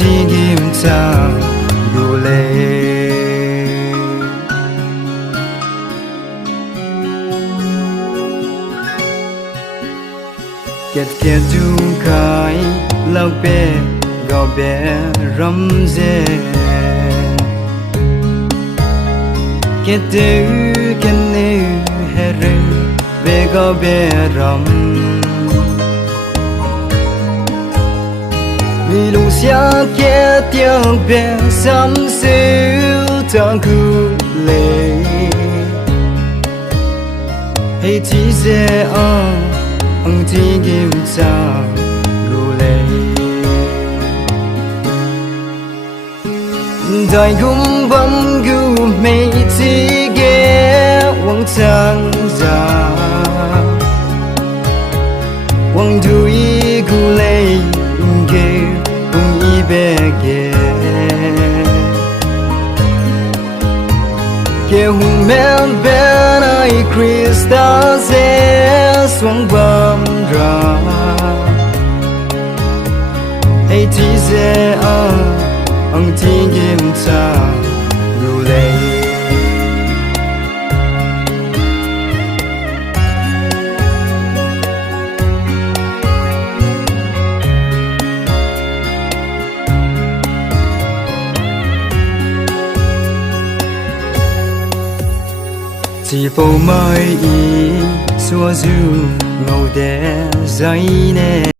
ti kim cha gu le Get du kai lau be go be ram ze Get du ken ne herre be go be ram Mi lu xia kia tiếng be sam siêu tang ku le Hey ti ze ang ti kim cha gu le Dai gum bam gu mei ti ge wang chang za Wang du yi gu le ge ung yi be ge Ge hung men ben ai Krista ze swang bam ra Hey ti ze ang ti kim cha gu le Chỉ phố mai y xua du ngầu đẻ dây nè